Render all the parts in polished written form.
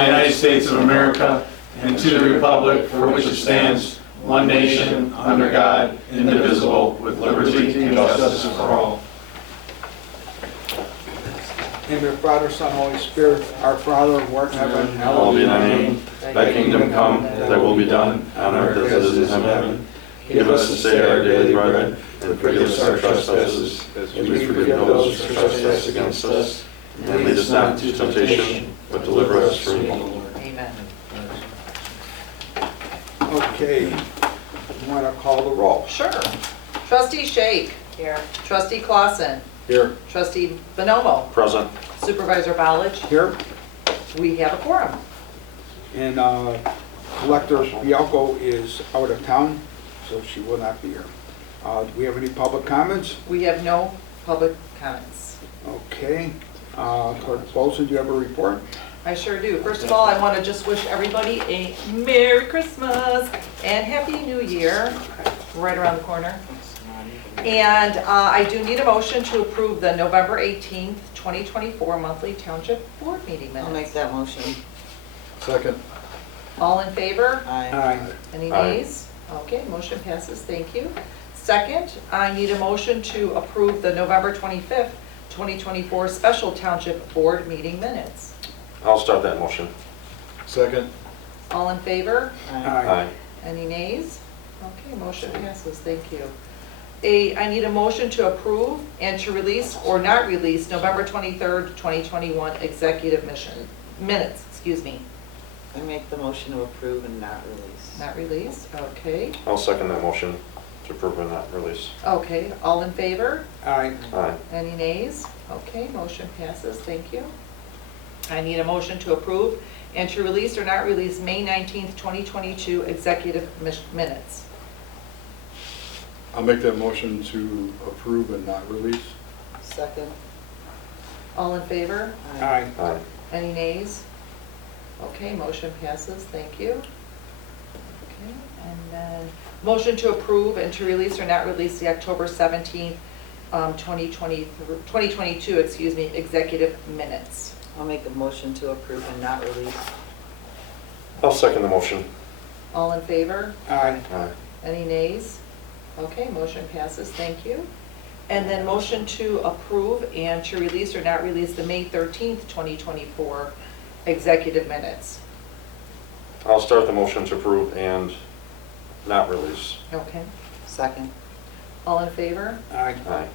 United States of America and to the republic for which it stands, one nation, under God, indivisible, with liberty and justice for all. In the Father, Son, Holy Spirit, our Father who art in heaven, Hallowed be thy name. Thy kingdom come, thy will be done, on earth as it is in heaven. Give us this day our daily bread, and forgive us our trespasses, as we forgive those who trespass against us. And lead us not into temptation, but deliver us from evil. Amen. Okay, you want to call the roll? Sure. Trustee Shake. Here. Trustee Clausen. Here. Trustee Bonomo. Present. Supervisor Ballage. Here. We have a quorum. And Collector Bialko is out of town, so she will not be here. Do we have any public comments? We have no public comments. Okay. Clerk Bolson, do you have a report? I sure do. First of all, I want to just wish everybody a Merry Christmas and Happy New Year, right around the corner. And I do need a motion to approve the November 18th, 2024 monthly Township Board meeting minutes. I'll make that motion. Second. All in favor? Aye. Aye. Any Aye. nays? Okay, motion passes, thank you. Second, I need a motion to approve the November 25th, 2024 special Township Board meeting minutes. I'll start that motion. Second. All in favor? Aye. Any nays? Okay, motion passes, thank you. I need a motion to approve and to release or not release November 23rd, 2021 executive minutes, excuse me. I make the motion to approve and not release. Not release, okay. I'll second that motion to approve and not release. Okay, all in favor? Aye. Aye. Any nays? Okay, motion passes, thank you. I need a motion to approve and to release or not release May 19th, 2022 executive minutes. I'll make that motion to approve and not release. Second. All in favor? Aye. Aye. Any nays? Okay, motion passes, thank you. Okay, and then motion to approve and to release or not release the October 17th, 2022, excuse me, executive minutes. I'll make a motion to approve and not release. I'll second the motion. All in favor? Aye. Aye. Any nays? Okay, motion passes, thank you. And then motion to approve and to release or not release the May 13th, 2024 executive minutes. I'll start the motion to approve and not release. Okay, Second. all in favor? Aye. Aye.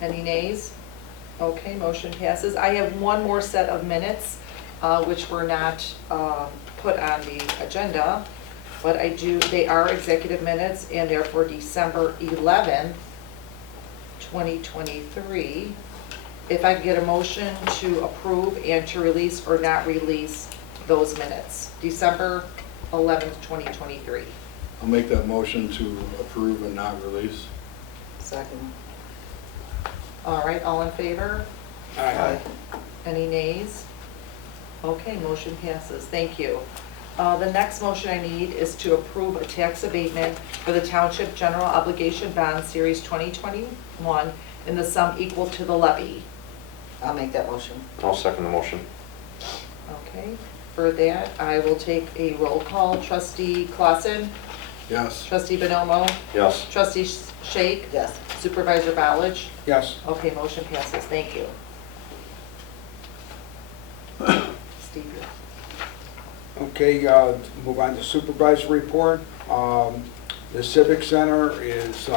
Any nays? Okay, motion passes. I have one more set of minutes, which were not put on the agenda, but they are executive minutes, and they're for December 11th, 2023. If I could get a motion to approve and to release or not release those minutes, December 11th, 2023. I'll make that motion to approve and not release. Second. All right, all in favor? Aye. Any nays? Okay, motion passes, thank you. The next motion I need is to approve a tax abatement for the Township General Obligation Bond Series 2021 in the sum equal to the levy. I'll make that motion. I'll second the motion. Okay, for that, I will take a roll call. Trustee Clausen, Yes. Trustee Bonomo, Yes. Trustee Shake, Yes. Supervisor Ballage. Yes. Okay, motion passes, thank you. Steve. Okay, move on to supervisor report. The Civic Center is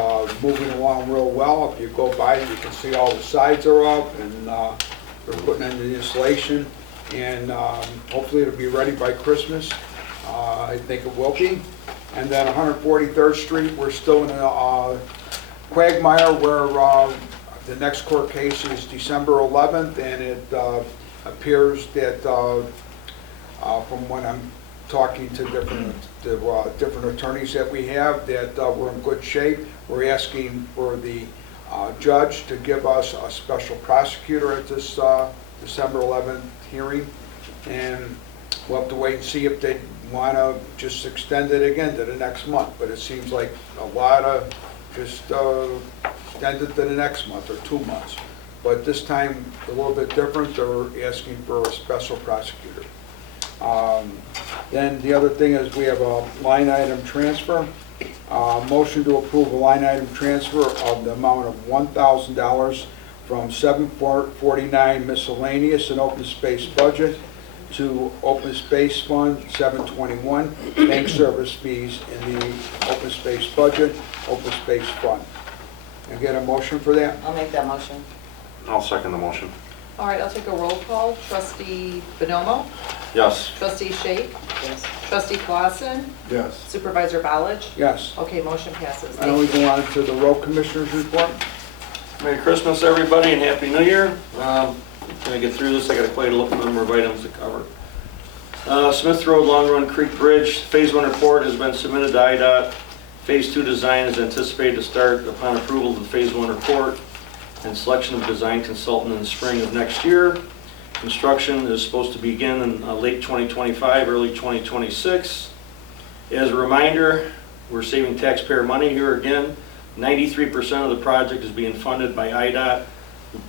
moving along real well. If you go by, you can see all the sides are up, and they're putting in the insulation, and hopefully it'll be ready by Christmas. I think it will be. And then 143rd Street, we're still in a quagmire where the next court case is December 11th, and it appears that from when I'm talking to different attorneys that we have, that we're in good shape. We're asking for the judge to give us a special prosecutor at this December 11th hearing, and we'll have to wait and see if they want to just extend it again to the next month. But it seems like a lot of just extend it to the next month or 2 months. But this time a little bit different. They're asking for a special prosecutor. Then the other thing is we have a line item transfer. Motion to approve a line item transfer of the amount of $1,000 from 749 miscellaneous and open space budget to open space fund 721, bank service fees in the open space budget, open space fund. And get a motion for that? I'll make that motion. I'll second the motion. All right, I'll take a roll call. Trustee Bonomo? Yes. Trustee Shake? Yes. Trustee Clausen? Yes. Supervisor Ballage? Yes. Okay, motion passes. And we go on to the road commissioners report. Merry Christmas, everybody, and Happy New Year. When I get through this, I got quite a number of items to cover. Smith Road, Long Run Creek Bridge, Phase 1 report has been submitted to IDOT. Phase 2 design is anticipated to start upon approval of the Phase 1 report and selection of design consultant in the spring of next year. Construction is supposed to begin in late 2025, early 2026. As a reminder, we're saving taxpayer money here again. 93% of the project is being funded by IDOT,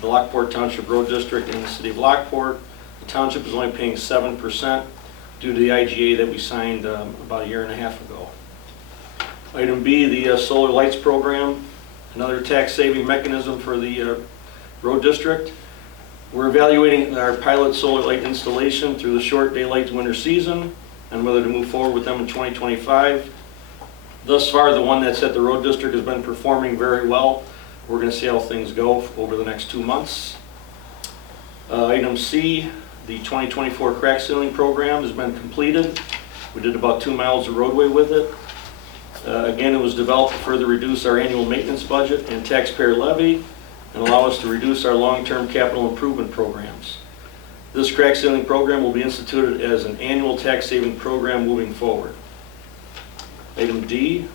the Lockport Township Road District, and the City of Lockport. The township is only paying 7% due to the IGA that we signed about a year and a half ago. Item B, the solar lights program, another tax-saving mechanism for the road district. We're evaluating our pilot solar light installation through the short daylight winter season and whether to move forward with them in 2025. Thus far, the one that's at the road district has been performing very well. We're going to see how things go over the next 2 months. Item C, the 2024 crack sealing program has been completed. We did about 2 miles of roadway with it. Again, it was developed to further reduce our annual maintenance budget and taxpayer levy and allow us to reduce our long-term capital improvement programs. This crack sealing program will be instituted as an annual tax-saving program moving forward. Item D,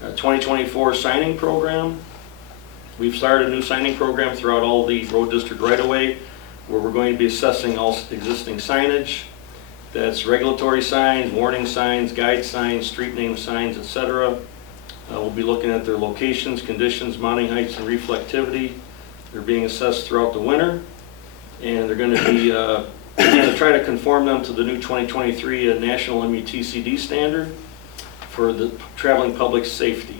2024 signing program. We've started a new signing program throughout all the road district right-of-way where we're going to be assessing all existing signage. That's regulatory signs, warning signs, guide signs, street name signs, etc. We'll be looking at their locations, conditions, mounting heights, and reflectivity. They're being assessed throughout the winter, and they're going to be going to try to conform them to the new 2023 National MUTCD standard for the traveling public safety.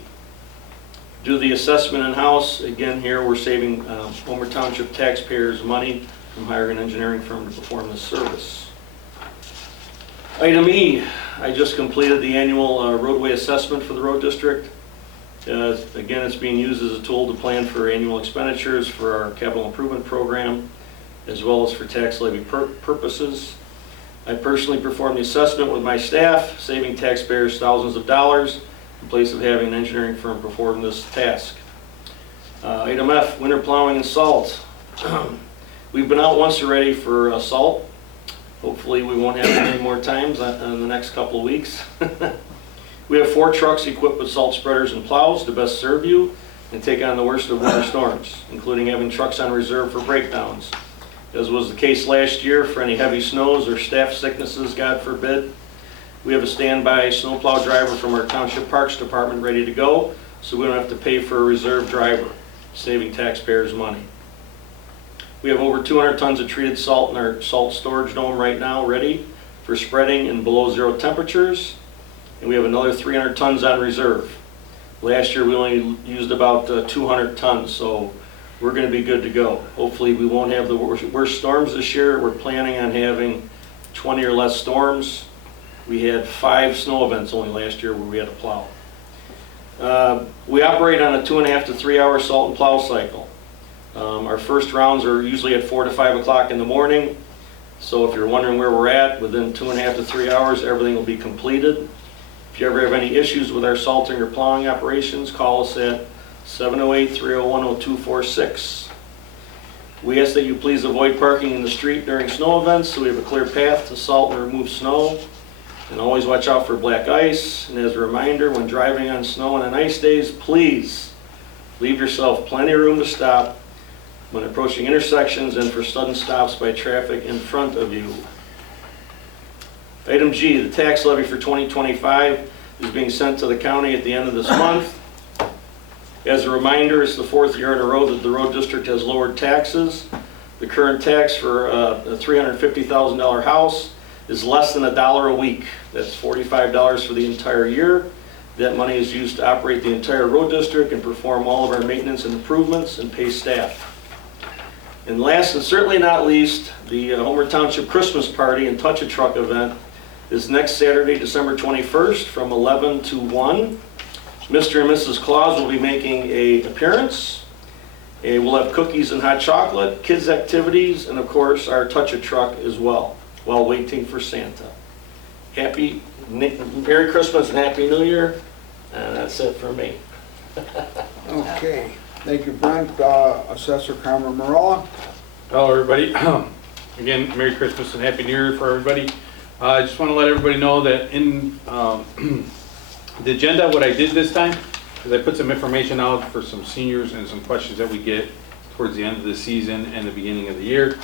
Do the assessment in-house. Again, here we're saving Homer Township taxpayers money from hiring an engineering firm to perform this service. Item E, I just completed the annual roadway assessment for the road district. Again, it's being used as a tool to plan for annual expenditures for our capital improvement program, as well as for tax levy purposes. I personally performed the assessment with my staff, saving taxpayers thousands of dollars in place of having an engineering firm perform this task. Item F, winter plowing and salt. We've been out once already for salt. Hopefully we won't have it any more times in the next couple of weeks. We have 4 trucks equipped with salt spreaders and plows to best serve you and take on the worst of winter storms, including having trucks on reserve for breakdowns. As was the case last year for any heavy snows or staff sicknesses, God forbid. We have a standby snowplow driver from our Township Parks Department ready to go, so we don't have to pay for a reserve driver, saving taxpayers money. We have over 200 tons of treated salt in our salt storage dome right now, ready for spreading in below zero temperatures, and we have another 300 tons on reserve. Last year we only used about 200 tons, so we're going to be good to go. Hopefully we won't have the worst storms this year. We're planning on having 20 or less storms. We had 5 snow events only last year where we had to plow. We operate on a 2.5 to 3 hour salt and plow cycle. Our first rounds are usually at 4 to 5 o'clock in the morning. So if you're wondering where we're at, within 2.5 to 3 hours, everything will be completed. If you ever have any issues with our salting or plowing operations, call us at 708-301-0246. We ask that you please avoid parking in the street during snow events so we have a clear path to salt and remove snow. And always watch out for black ice. And as a reminder, when driving on snow and on ice days, please leave yourself plenty of room to stop when approaching intersections and for sudden stops by traffic in front of you. Item G, the tax levy for 2025 is being sent to the county at the end of this month. As a reminder, it's the 4th year in a row that the road district has lowered taxes. The current tax for a $350,000 house is less than $1 a week. That's $45 for the entire year. That money is used to operate the entire road district and perform all of our maintenance and improvements and pay staff. And last and certainly not least, the Homer Township Christmas Party and Touch a Truck event is next Saturday, December 21st from 11 to 1. Mr. and Mrs. Claus will be making an appearance. We'll have cookies and hot chocolate, kids' activities, and of course our Touch a Truck as well, while waiting for Santa. Merry Christmas and Happy New Year, and that's it for me. Okay, thank you, Brent. Assessor Carmen Marella. Hello, everybody. Again, Merry Christmas and Happy New Year for everybody. I just want to let everybody know that in the agenda, what I did this time is I put some information out for some seniors and some questions that we get towards the end of the season and the beginning of the year.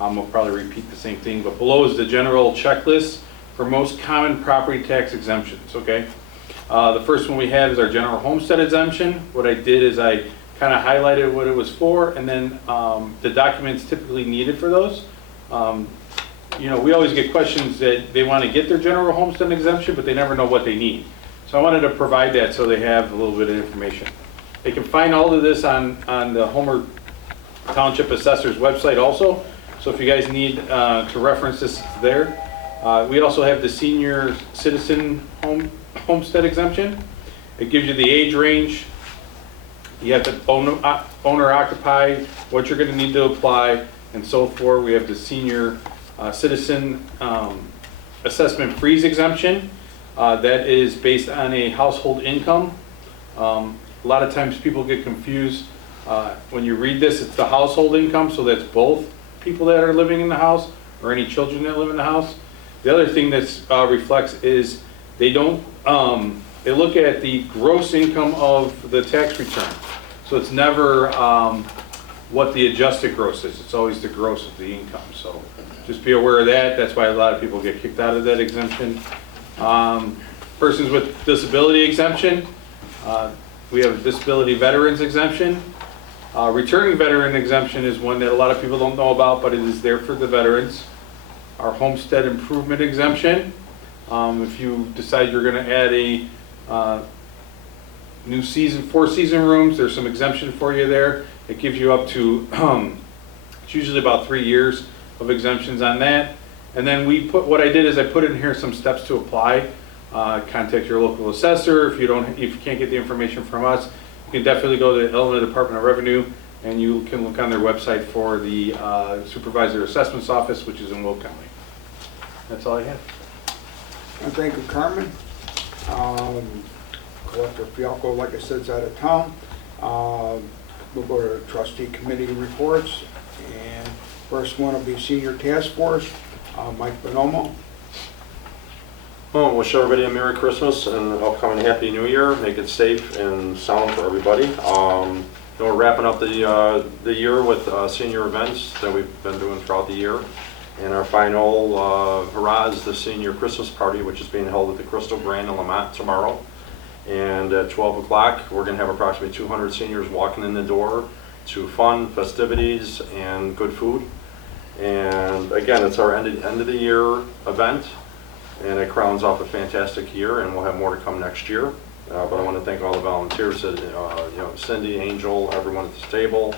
We'll probably repeat the same thing, but below is the general checklist for most common property tax exemptions, okay? The first one we have is our general homestead exemption. What I did is I kind of highlighted what it was for, and then the documents typically needed for those. You know, we always get questions that they want to get their general homestead exemption, but they never know what they need. So I wanted to provide that so they have a little bit of information. They can find all of this on the Homer Township Assessor's website also. So if you guys need to reference this, it's there. We also have the senior citizen homestead exemption. It gives you the age range. You have the owner occupied, what you're going to need to apply, and so forth. We have the senior citizen assessment freeze exemption. That is based on a household income. A lot of times people get confused. When you read this, it's the household income, so that's both people that are living in the house or any children that live in the house. The other thing that reflects is they don't, they look at the gross income of the tax return. So it's never what the adjusted gross is. It's always the gross of the income. So just be aware of that. That's why a lot of people get kicked out of that exemption. Persons with disability exemption. We have a disability veterans exemption. Returning veteran exemption is one that a lot of people don't know about, but it is there for the veterans. Our homestead improvement exemption. If you decide you're going to add a new season, 4-season rooms, there's some exemption for you there. It gives you up to, it's usually about 3 years of exemptions on that. And then what I did is I put in here some steps to apply. Contact your local assessor. If you can't get the information from us, you can definitely go to the Illinois Department of Revenue, and you can look on their website for the Supervisor Assessments Office, which is in Will County. That's all I have. Thank you, Carmen. Collector Fialco, like I said, is out of town. We'll go to the trustee committee reports, and first one will be senior task force. Mike Bonomo. Well, wish everybody a Merry Christmas and an upcoming Happy New Year. Make it safe and sound for everybody. We're wrapping up the year with senior events that we've been doing throughout the year. And our final hurrah is the senior Christmas party, which is being held at the Crystal Grand in Lamont tomorrow. And at 12 o'clock, we're going to have approximately 200 seniors walking in the door to fun, festivities, and good food. And again, it's our end of the year event, and it crowns off a fantastic year, and we'll have more to come next year. But I want to thank all the volunteers, Cindy, Angel, everyone at this table,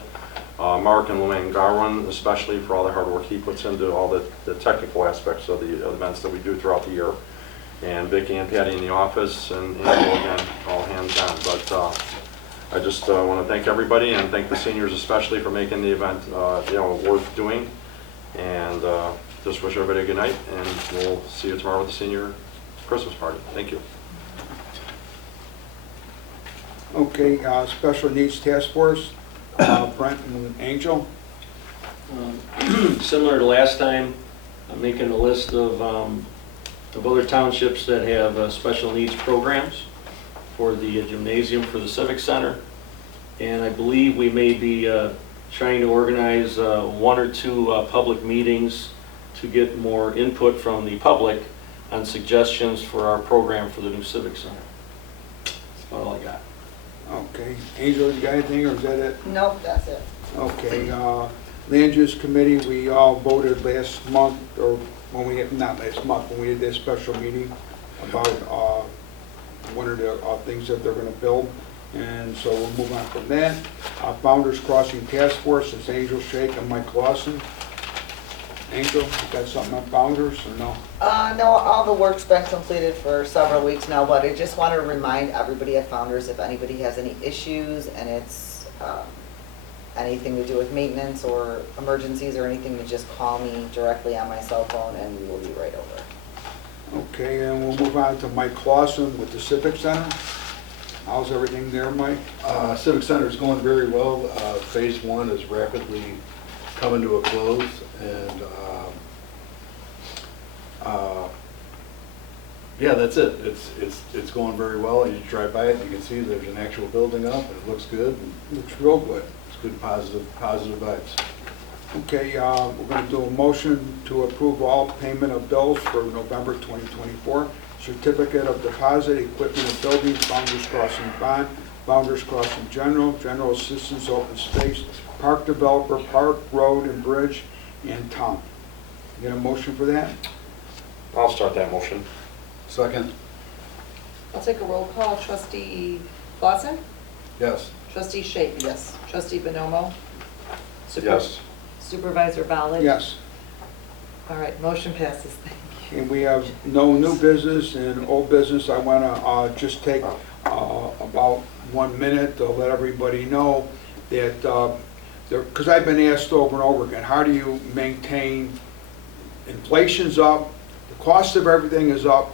Mark and Luann Garwin, especially for all the hard work he puts into all the technical aspects of the events that we do throughout the year. And Vicki and Patty in the office, and again, all hands on. But I just want to thank everybody and thank the seniors especially for making the event worth doing. And just wish everybody a good night, and we'll see you tomorrow with the senior Christmas party. Thank you. Okay, special needs task force, Brent and Angel. Similar to last time, I'm making a list of other townships that have special needs programs for the gymnasium for the Civic Center. And I believe we may be trying to organize 1 or 2 public meetings to get more input from the public on suggestions for our program for the new Civic Center. That's about all I got. Okay, Angel, you got anything, or is that it? Nope, that's it. Okay, land use committee, we all voted last month, or when we, not last month, when we did this special meeting about one of the things that they're gonna build. And so we'll move on from that. Founders Crossing Task Force is Angel Shake and Mike Lawson. Angel, you got something on Founders or no? No, all the work's been completed for several weeks now, but I just want to remind everybody at Founders, if anybody has any issues and it's anything to do with maintenance or emergencies or anything, to just call me directly on my cell phone and we will be right over. Okay, and we'll move on to Mike Clausen with the Civic Center. How's everything there, Mike? Civic Center is going very well. Phase 1 is rapidly coming to a close, and yeah, that's it. It's going very well. You drive by it, you can see there's an actual building up, and it looks good. Looks real good. It's good, positive vibes. Okay, we're going to do a motion to approve all payment of bills for November 2024. Certificate of deposit, equipment and buildings, Founders Crossing bond, Founders Crossing general, general assistance, open space, park developer, park, road and bridge, and town. Get a motion for that? I'll start that motion. Second, I'll take a roll call. Trustee Clausen? yes. Trustee Shake? Yes. Trustee Bonomo? Yes. Supervisor Ballard? Yes. All right, motion passes. Thank you. And we have no new business and old business. I want to just take about 1 minute to let everybody know that, because I've been asked over and over again, how do you maintain, inflation's up, the cost of everything is up,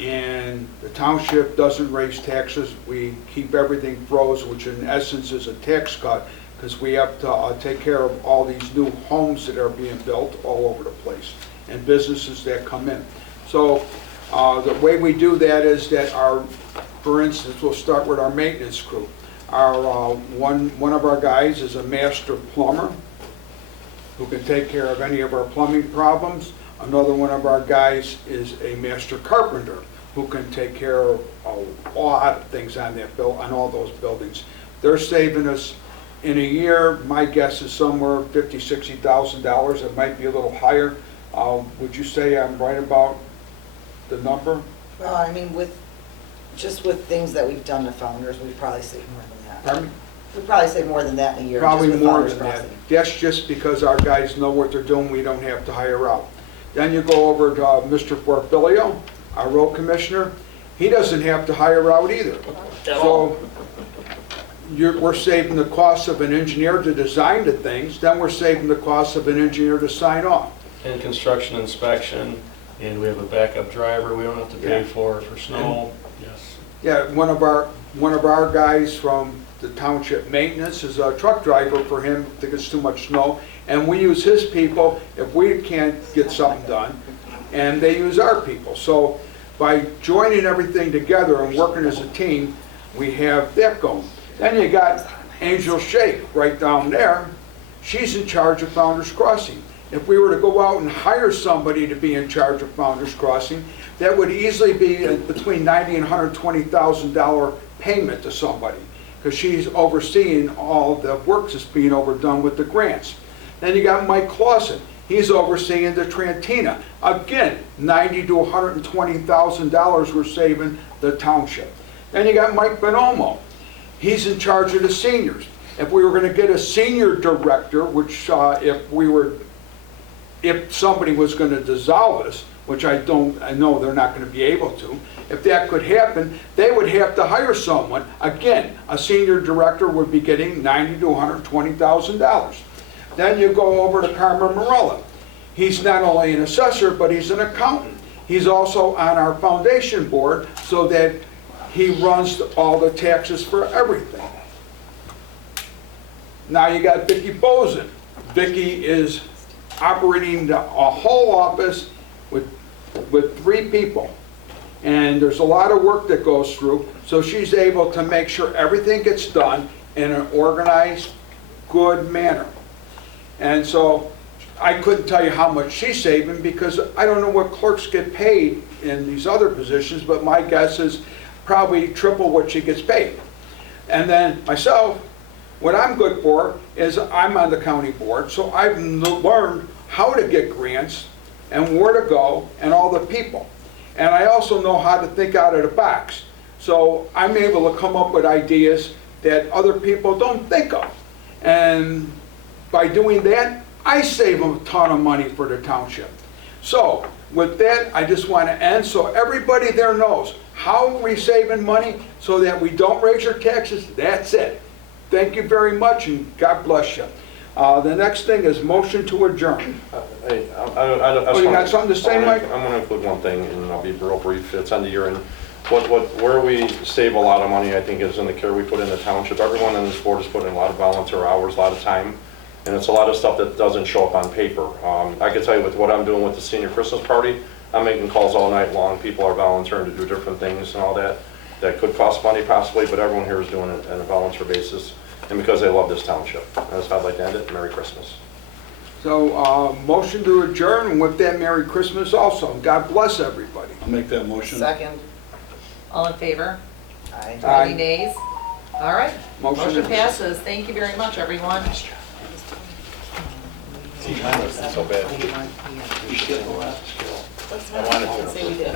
and the township doesn't raise taxes. We keep everything froze, which in essence is a tax cut, because we have to take care of all these new homes that are being built all over the place and businesses that come in. So the way we do that is that our, for instance, we'll start with our maintenance crew. Our one of our guys is a master plumber who can take care of any of our plumbing problems. Another one of our guys is a master carpenter who can take care of a lot of things on that on all those buildings. They're saving us in a year, my guess is somewhere $50,000, $60,000. It might be a little higher. Would you say I'm right about the number? Well, I mean, with things that we've done to Founders, we'd probably save more than that. Pardon me? We'd probably save more than that in a year. Probably just with more Founders than that. Crossing. That's just because our guys know what they're doing, we don't have to hire out. Then you go over to Mr. Porfilio, our road commissioner. He doesn't have to hire out either. So we're saving the cost of an engineer to design the things, then we're saving the cost of an engineer to sign off. And construction inspection, and we have a backup driver we don't have to pay Yeah. for snow. Yes. Yeah, one of our guys from the township maintenance is a truck driver for him if it gets too much snow. And we use his people if we can't get something done, and they use our people. So by joining everything together and working as a team, we have that going. Then you got Angel Shake right down there. She's in charge of Founders Crossing. If we were to go out and hire somebody to be in charge of Founders Crossing, that would easily be between $90,000 and $120,000 payment to somebody, because she's overseeing all the work that's being overdone with the grants. Then you got Mike Clausen. He's overseeing the Trantina. Again, $90,000 to $120,000 we're saving the township. Then you got Mike Bonomo. He's in charge of the seniors. If we were going to get a senior director, which if somebody was going to dissolve us, which I know they're not going to be able to, if that could happen, they would have to hire someone. Again, a senior director would be getting $90,000 to $120,000. Then you go over to Carmen Morella. He's not only an assessor, but he's an accountant. He's also on our foundation board, so that he runs all the taxes for everything. Now you got Vicki Bozen. Vicki is operating a whole office with 3 people. And there's a lot of work that goes through, so she's able to make sure everything gets done in an organized, good manner. And so I couldn't tell you how much she's saving, because I don't know what clerks get paid in these other positions, but my guess is probably triple what she gets paid. And then myself, what I'm good for is I'm on the county board, so I've learned how to get grants and where to go and all the people. And I also know how to think out of the box. So I'm able to come up with ideas that other people don't think of. And by doing that, I save a ton of money for the township. So with that, I just want to end so everybody there knows how we're saving money so that we don't raise your taxes. That's it. Thank you very much and God bless you. The next thing is motion to adjourn. Hey, Oh, you got something to say, Mike? I'm gonna include one thing, and I'll be real brief. It's on the year end. Where we save a lot of money, I think, is in the care we put in the township. Everyone on this board has put in a lot of volunteer hours, a lot of time, and it's a lot of stuff that doesn't show up on paper. I can tell you with what I'm doing with the senior Christmas party, I'm making calls all night long. People are volunteering to do different things and all that. That could cost money possibly, but everyone here is doing it on a volunteer basis, and because they love this township. That's how I'd like to end it. Merry Christmas. So, motion to adjourn, and with that, Merry Christmas also. God bless everybody. I'll make that motion. Second. All in favor? Aye. Aye. Any nays? All right, Motion motion is- passes. Thank you very much, everyone. So bad. Let's not say we did.